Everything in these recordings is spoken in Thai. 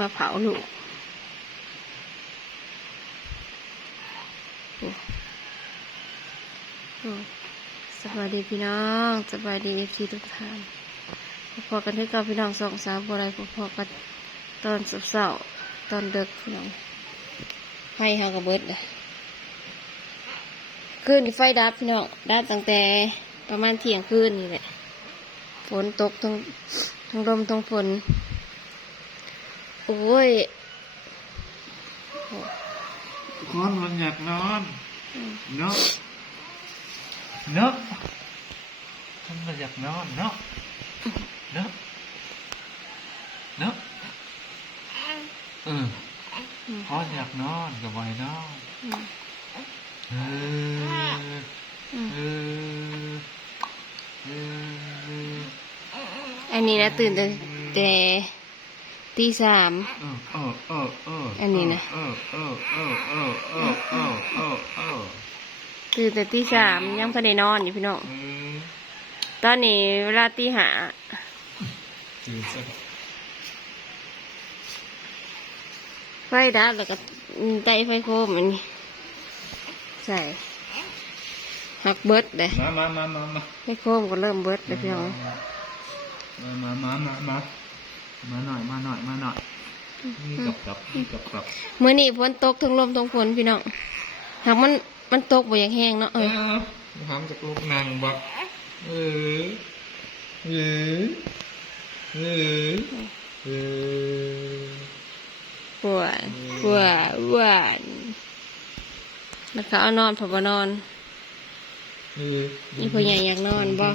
มาเผาลูกสวัสดีพี่น้องสวัสดีเอฟซีทุกท่านพอกันที่กับพี่น้องสองสามบัวไรพอกันตอนเศร้าตอนเด็กพี่น้องให้ฮากระเบิดเลยคืนไฟดับพี่น้องดับตั้งแต่ประมาณเที่ยงคืนนี่แหละฝนตกทั้งลมทั้งฝนโอ้ยคนมันอยากนอนเนาะคนมันอยากนอนเนาะคนอยากนอนกับไว้นอนอันนี้นะตื่นแต่ตีสามอันนี้นะตื่นแต่ตีสามยังพอได้นอนอยู่พี่น้องตอนนี้เวลาตีห้าไฟดับแล้วก็ไตไฟโคมอันนี้ใส่หักเบิดเลยมาไฟโคมก็เริ่มเบิดเลยพี่น้องมาหน่อยนี่กับเมื่อนี้ฝนตกทั้งลมทั้งฝนพี่น้องหากมันตกบ่อย่างแห้งเนาะทำจากลูกนางบักปวดแล้วก็เอานอนพอบนอนนี่พ่อใหญ่อยากนอนบ่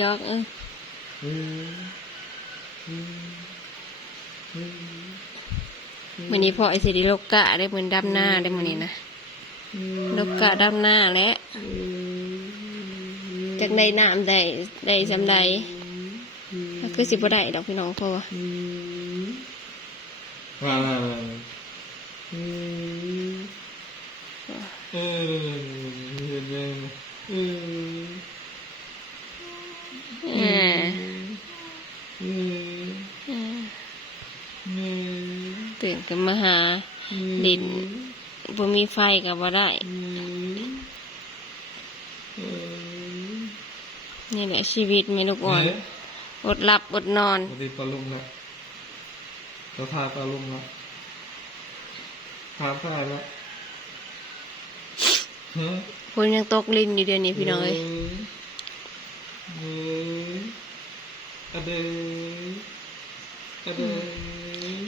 ยอกวันนี้พ่อไอ้สิริโลกะได้เหมือนดำหน้าได้เหมือนนี้นะโลกะดำหน้าแล้วจากในน้ำได้สำใดคือสิบ่ได้ดอกพี่น้องเพราะว่าตื่นกันมาหาดินบ่มีไฟกับบ่ได้นี่แหละชีวิตแม่ลูกอ่อนอดหลับอดนอนปกติปลาลุงนะเราทาปลาลุงนะทาผ้าแล้วฝนยังตกลิ้นอยู่เดี๋ยวนี้พี่น้องเอ้ย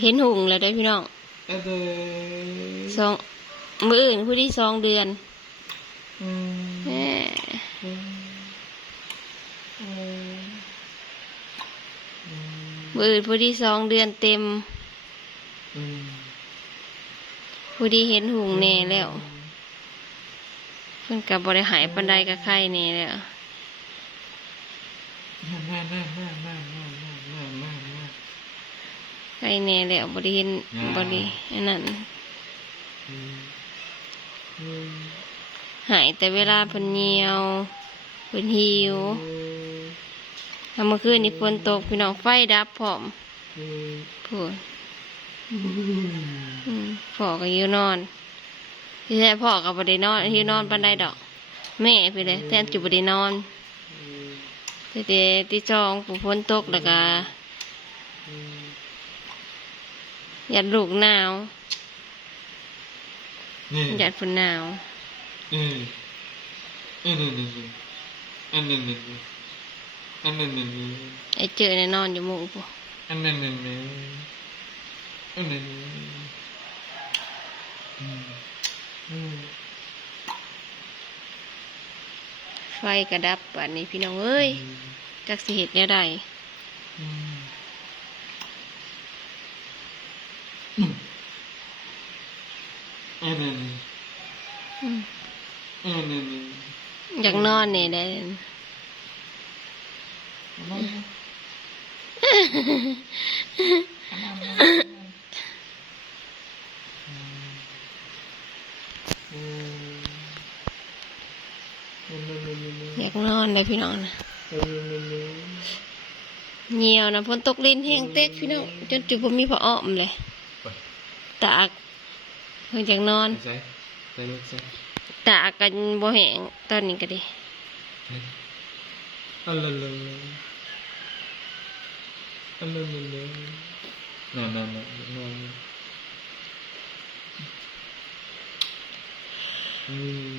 เห็นหุ่งแล้วได้พี่น้องมื้ออื่นผู้ที่2 เดือนมื้ออื่นผู้ที่2 เดือนเต็มผู้ที่เห็นหุ่งแน่แล้วเพิ่นกับบริหายปันไดกับไข่แน่แล้วไข่แน่แล้วบริเห็นบริอันนั้นหายแต่เวลาเพิ่นเหี่ยวเพิ่นหิวเมื่อคืนนี้ฝนตกพี่น้องไฟดับพร้อมพูดพ่อก็อยู่นอนที่แท้พ่อกับบรินอนที่นอนปันไดดอกแม่ไปเลยแทนจุบรินอนแต่ที่จองผู้ฝนตกแล้วก็หยัดลูกหนาวหยัดฝนหนาวไอ้เจอในนอนอยู่มุ้งปุ๊ไฟกระดับอันนี้พี่น้องเอ้ยจักสิเหตุได้ อยากนอนนี่ได้ อยากนอนเลยพี่น้องนะ เออ เหนียวนะฝนตกลิ้นแห้งเต็กพี่น้องจนจุบ่มีผ้าอ้อมเลย ไป ตากเพิ่งจากนอน ใส่ใส่ลูกใส่ ตากกันบ่แห้งตอนนี้ก็ดี อันละละอันละละนอนอืม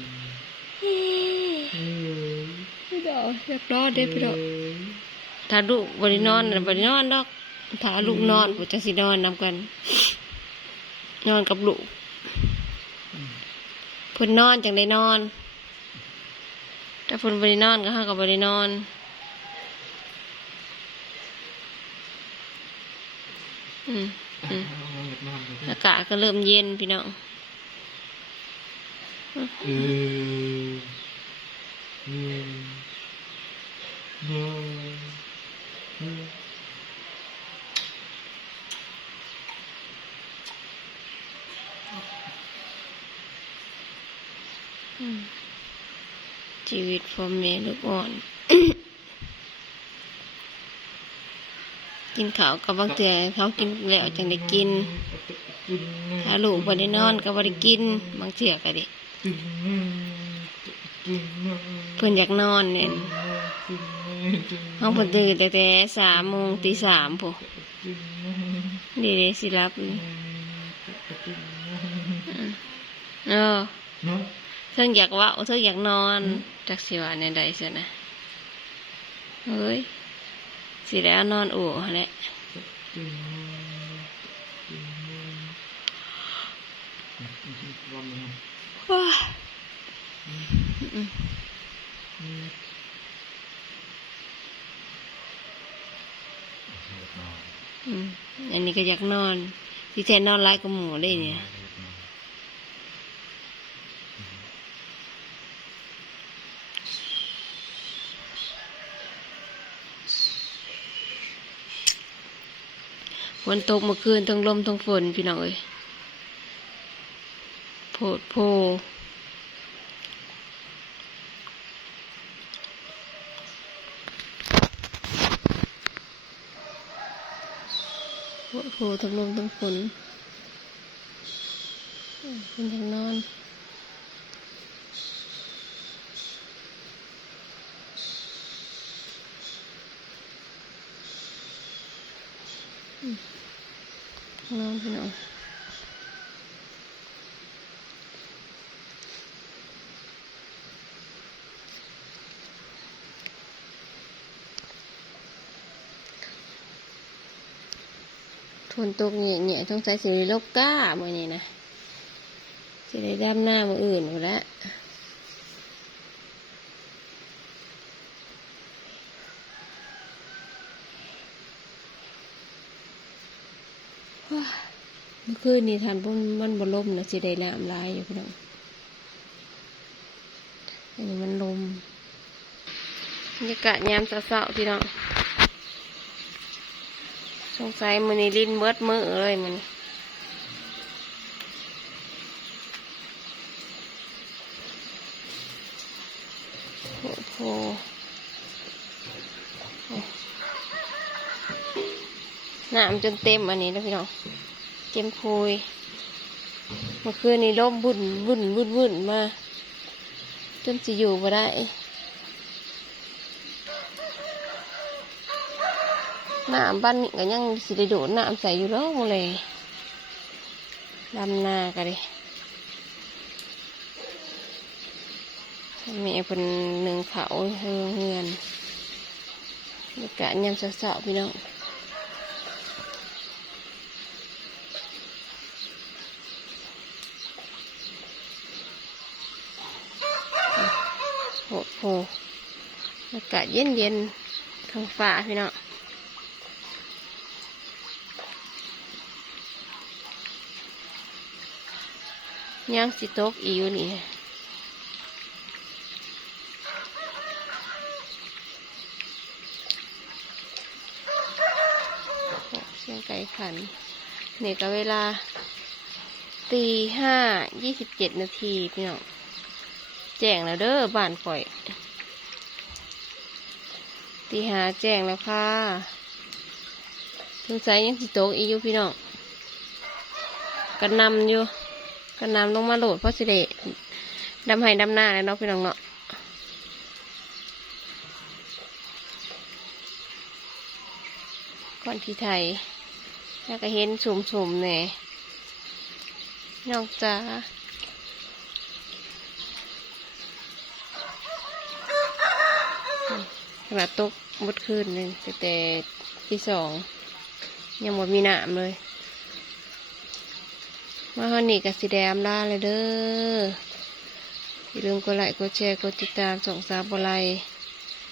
พี่ดอกอยากนอนเด้พี่ดอกถ้าลูกบ่ได้นอนน่ะบ่ได้นอนดอกถ้าลูกนอนผมจะสินอนนำกัน นอนกับลูกเพิ่นนอนจังได้นอนถ้าเพิ่นบ่ได้นอนก็เฮาก็บ่ได้นอนอืม อากาศก็เริ่มเย็นพี่น้อง เออเออ ชีวิตพ่อแม่ลูกอ่อน กินข้าวกับบางเทื่อเขากินแล้วจังได้กิน ถ้าลูกบ่ได้นอนก็บ่ได้กินบางเทื่อก็ได้เพิ่นอยากนอนเนี่ยเฮาเพิ่นตื่นแต่3 โมงตี 3พุดีเด้สิหลับอยู่เออเพิ่นอยากเว้าเพิ่นอยากนอนจักสิว่าแนวใดซั่นนะเฮ้ยสิได้นอนอู่หั่นแหละว้าอันนี้ก็อยากนอนที่แท้นอนหลายกว่าหมู่ได้เนี่ยฝนตกเมื่อคืนทั้งลมทั้งฝนพี่น้องเอ้ยโพดโพทั้งลมทั้งฝนเป็นทางนอนนอนพี่น้องฝนตกเนี่ยต้องใส่สีลบก้ามื่อนี้นะสีได้ดำหน้ามืออื่นหมดแล้วเมื่อคืนนี้ทานมันบลมนะสีได้น้ำลายอยู่พี่น้องอันนี้มันลมบรรยากาศยามเช้าๆพี่น้องสงสัยมือนี้ลิ้นเบิดมือเลยมันโอ้น้ำจนเต็มอันนี้แล้วพี่น้องเต็มคุยเมื่อคืนนี้ลมวุ่นมาจนจะอยู่บ่ได้น้ำบ้านนี่ก็ยังสิได้โดดน้ำใส่อยู่แล้วหมดเลยดำนากันดิแม่เป็นหนึ่งเขาเฮือนบรรยากาศยามเช้าๆพี่น้องโหอากาศเย็นท้องฟ้าพี่น้องยังสิตกอีอยู่นี่เสียงไก่ขันนี่ก็เวลา 05:27 นาทีพี่น้องแจ้งแล้วเด้อบ้านข่อย ตีหาแจ้งแล้วค่ะสงสัยยังสิโตกอีกอยู่พี่น้องกันนำอยู่กันนำลงมาโหลดเพราะสิเดดำให้ดำหน้าเลยเนาะพี่น้องเนาะก่อนที่ไทยแล้วก็เห็นสุ่มๆเนี่ยนอกจากขนาดตกหมดคืนหนึ่งแต่ที่สองยังหมดมีหนามเลยมาฮอนนี่กับสีแดงล่าเลยเด้ออย่าลืมกดไลค์กดแชร์กดติดตามส่งสาวบอไล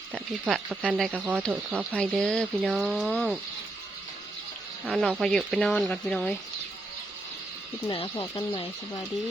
ถ้าพิดประการใดก็ขอโทษขออภัยเด้อพี่น้องเอาน้องพายุไปนอนก่อนพี่น้องเอ้ยคลิปหนาพอกันใหม่สวัสดี